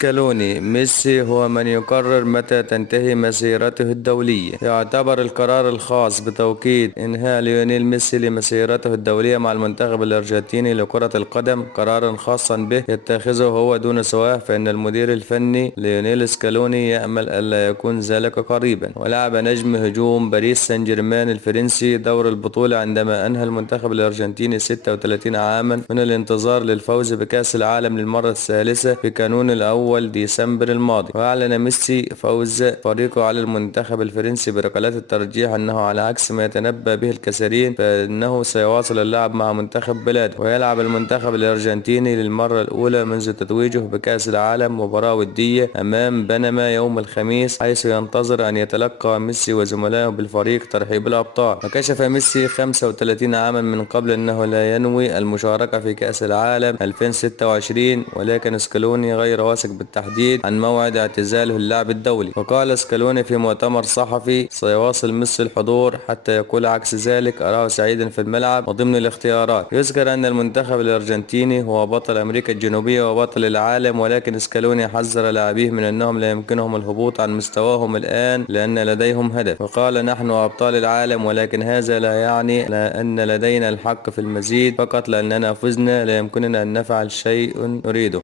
سكالوني: ميسي هو من يقرر متى تنتهي مسيرته الدولية. يعتبر القرار الخاص بتوقيت إنهاء ليونيل ميسي لمسيرته الدولية مع المنتخب الأرجنتيني لكرة القدم قرارا خاصا به يتخذه هو دون سواه، فإن المدير الفني ليونيل سكالوني يأمل ألا يكون ذلك قريبا. ولعب نجم هجوم باريس سان جيرمان الفرنسي دور البطولة عندما أنهى المنتخب الأرجنتيني 36 عاما من الانتظار للفوز بكأس العالم للمرة الثالثة في كانون الأول ديسمبر الماضي. وأعلن ميسي فوز فريقه على المنتخب الفرنسي بركلات الترجيح أنه على عكس ما يتنبأ به الكثيرين فإنه سيواصل اللعب مع منتخب بلاده، ويلعب المنتخب الأرجنتيني للمرة الأولى منذ تتويجه بكأس العالم مباراة ودية أمام بنما يوم الخميس، حيث ينتظر أن يتلقى ميسي وزملائه بالفريق ترحيب الأبطال. وكشف ميسي 35 عاما من قبل أنه لا ينوي المشاركة في كأس العالم 2026، ولكن سكالوني غير واثق بالتحديد عن موعد اعتزاله اللعب الدولي. وقال سكالوني في مؤتمر صحفي: سيواصل ميسي الحضور حتى يقول عكس ذلك، أراه سعيدا في الملعب وضمن الاختيارات. يذكر أن المنتخب الأرجنتيني هو بطل أمريكا الجنوبية وبطل العالم، ولكن سكالوني حذر لاعبيه من أنهم لا يمكنهم الهبوط عن مستواهم الآن لأن لديهم هدف. وقال: نحن أبطال العالم، ولكن هذا لا يعني أن لدينا الحق في المزيد، فقط لأننا فزنا لا يمكننا أن نفعل شيء نريده.